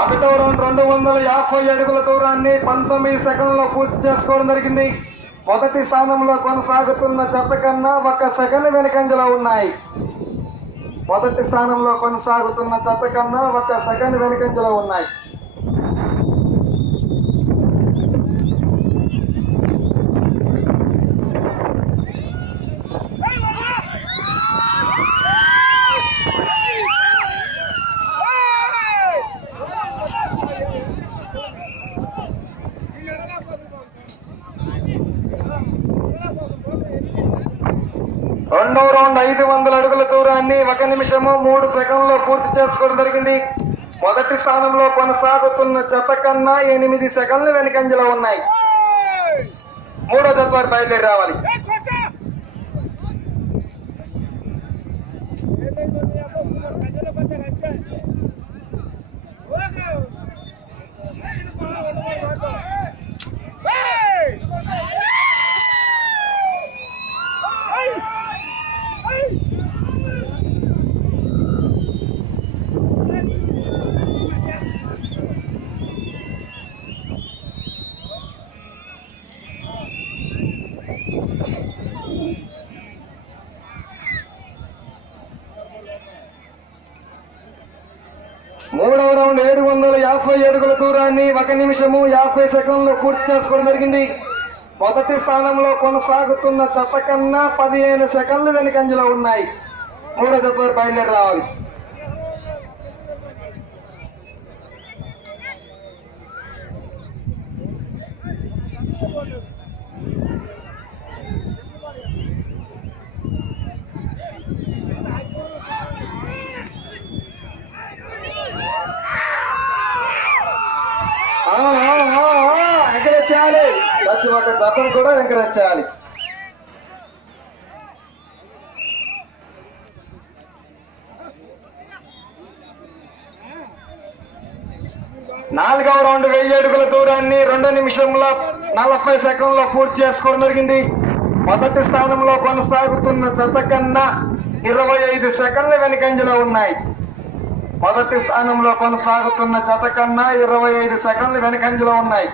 ఒకటో రౌండ్ 250 అడుగుల దూరాన్ని 19 సెకండ్లో పూర్తి చేసుకోవడం జరిగింది. మొదటి స్థానంలో కొనసాగుతున్న జత కన్నా 1 సెకండ్ వెనుకంజలో ఉన్నాయి. మొదటి స్థానంలో కొనసాగుతున్న జత కన్నా 1 సెకండ్ వెనుకంజలో ఉన్నాయి. రెండో రౌండ్ 500 అడుగుల దూరాన్ని 1 నిమిషము 3 సెకండ్లో పూర్తి చేసుకోవడం జరిగింది. మొదటి స్థానంలో కొనసాగుతున్న జత కన్నా 8 సెకండ్లు వెనుకంజలో ఉన్నాయి. మూడో జత వారు బయలుదేరి రావాలి. మూడవ రౌండ్ 750 అడుగుల దూరాన్ని 1 నిమిషము 50 సెకండ్లు పూర్తి చేసుకోవడం జరిగింది. మొదటి స్థానంలో కొనసాగుతున్న జత కన్నా 15 సెకండ్లు వెనుకంజలో ఉన్నాయి. మూడో జత వారు బయలుదేరి రావాలి. ఎంకరేజ్ చేయాలి. ప్రతి ఒక్క జతను కూడా ఎంకరేజ్ చేయాలి. నాలుగవ రౌండ్ 1000 అడుగుల దూరాన్ని 2 నిమిషముల 40 సెకండ్లో పూర్తి చేసుకోవడం జరిగింది. మొదటి స్థానంలో కొనసాగుతున్న జత కన్నా 25 సెకండ్ల వెనుకంజలో ఉన్నాయి. మొదటి స్థానంలో కొనసాగుతున్న జత కన్నా 25 సెకండ్లు వెనుకంజలో ఉన్నాయి.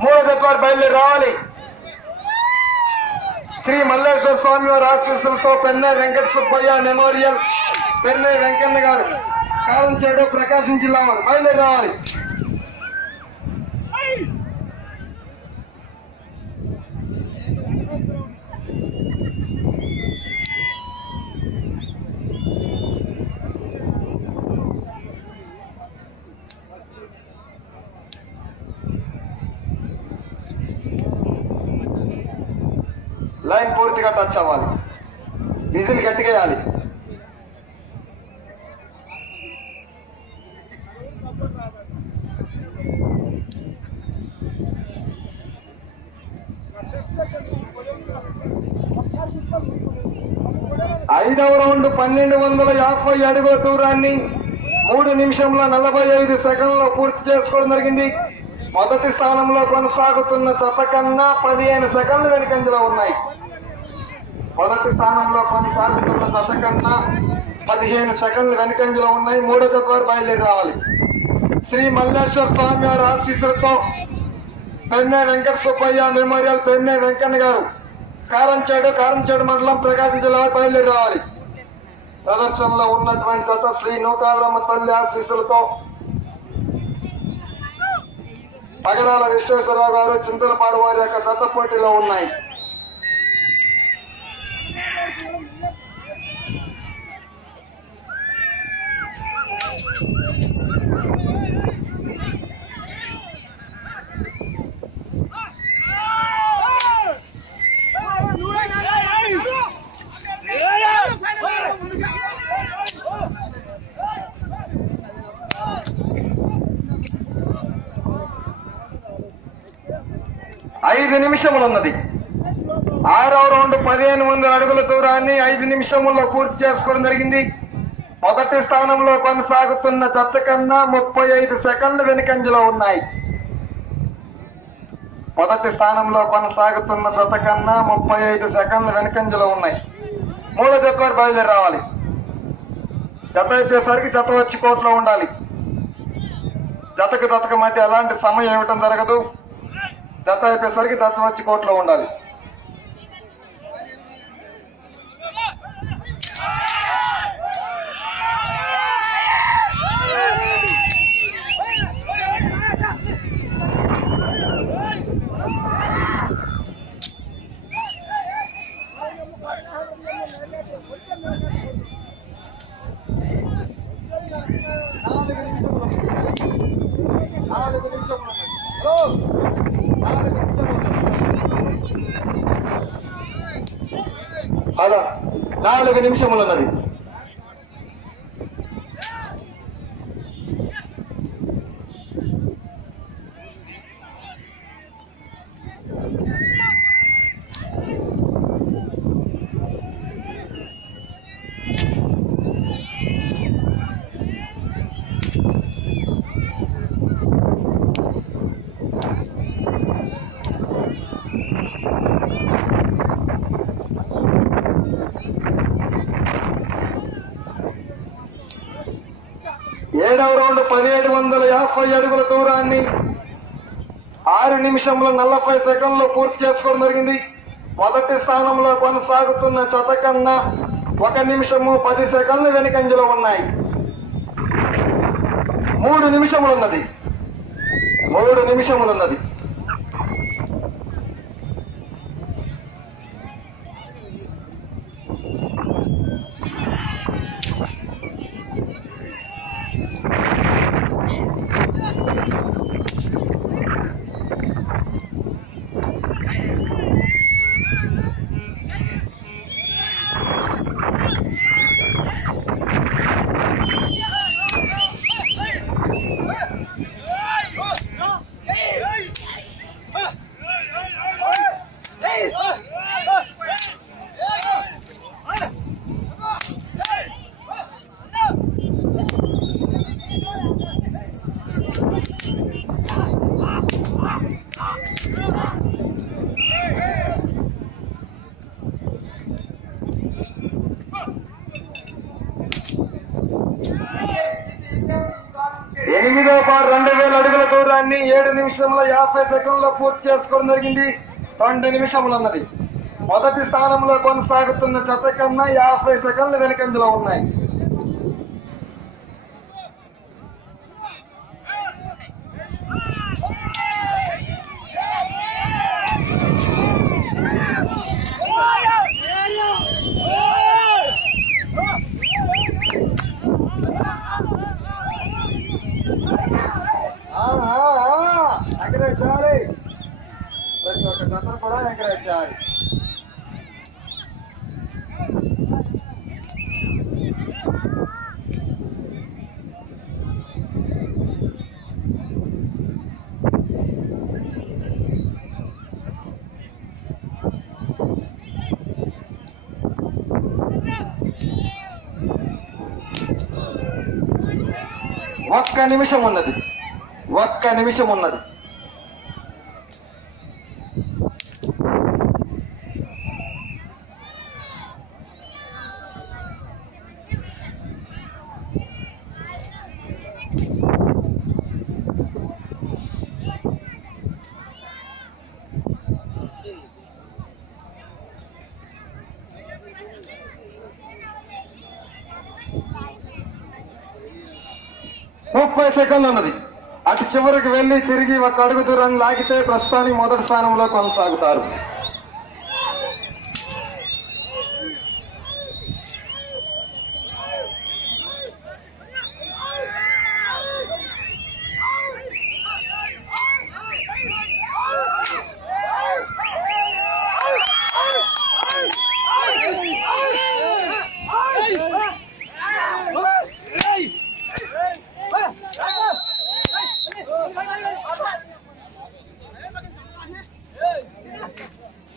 మూడో జత వారు బయలుదేరి రావాలి. శ్రీ మల్లేశ్వర స్వామి వారి ఆశీస్సులతో పెన్నె వెంకట సుబ్బయ్య మెమోరియల్ పెన్నె వెంకన్న గారు కారంచేడు ప్రకాశం జిల్లా వారు బయలుదేరి రావాలి. లైన్ పూర్తిగా టచ్ అవ్వాలి. విజిల్ గట్టిగా వేయాలి. ఐదవ రౌండ్ 1250 అడుగుల దూరాన్ని 3 నిమిషముల 45 సెకండ్లో పూర్తి చేసుకోవడం జరిగింది. మొదటి స్థానంలో కొనసాగుతున్న జత కన్నా 15 సెకండ్లు వెనుకంజలో ఉన్నాయి. మొదటి స్థానంలో కొనసాగుతున్న జత కన్నా 15 సెకండ్లు వెనుకంజలో ఉన్నాయి. మూడో జత వారు బయలుదేరి రావాలి. శ్రీ మల్లేశ్వర స్వామి వారి ఆశీస్సులతో పెన్నె వెంకట సుబ్బయ్య మెమోరియల్ పెన్నె వెంకన్న గారు కారంచేడు మండలం ప్రకాశం జిల్లా వారు బయలుదేరి రావాలి. ప్రదర్శనలో ఉన్నటువంటి జత శ్రీ నూకాలమ్మ తల్లి ఆశీస్సులతో పగడాల విశ్వేశ్వరరావు గారు చింతలపాడు వారి యొక్క జత పోటీలో ఉన్నాయి. ఐదు నిమిషములు ఉన్నది. ఆరవ రౌండ్ 1500 అడుగుల దూరాన్ని 5 నిమిషముల్లో పూర్తి చేసుకోవడం జరిగింది. మొదటి స్థానంలో కొనసాగుతున్న జత కన్నా 35 సెకండ్లు వెనుకంజలో ఉన్నాయి. మొదటి స్థానంలో కొనసాగుతున్న జత కన్నా 35 సెకండ్లు వెనుకంజలో ఉన్నాయి. మూడో జత వారు బయలుదేరి రావాలి. జత అయిపోయేసరికి జత వచ్చి కోర్టులో ఉండాలి. జతకు జతకు మధ్య ఎలాంటి సమయం ఇవ్వటం జరగదు. జత అయిపోయేసరికి దశ వచ్చి కోర్టులో ఉండాలి. హలో 4 నిమిషములు ఉన్నది. ఏడవ రౌండ్ 1750 అడుగుల దూరాన్ని 6 నిమిషముల 40 సెకండ్లు పూర్తి చేసుకోవడం జరిగింది. మొదటి స్థానంలో కొనసాగుతున్న జత కన్నా 1 నిమిషము 10 సెకండ్లు వెనుకంజలో ఉన్నాయి. 3 నిమిషములున్నది. 3 నిమిషములున్నది. ఎనిమిదో బార్ 2000 అడుగుల దూరాన్ని 7 నిమిషముల 50 సెకండ్లో పూర్తి చేసుకోవడం జరిగింది. 2 నిమిషములు ఉన్నది. మొదటి స్థానంలో కొనసాగుతున్న జత కన్నా 50 సెకండ్లు వెనుకంజలో ఉన్నాయి. ఎగరేచాలి. ప్రతి ఒక్క జతను కూడా ఎగరేచాలి. ఒక్క నిమిషం ఉన్నది. 1 నిమిషం ఉన్నది. ముప్పై సెకండ్లు ఉన్నది. అటు చివరికి వెళ్లి తిరిగి 1 అడుగు దూరాన్ని లాగితే ప్రస్తుతానికి మొదటి స్థానంలో కొనసాగుతారు.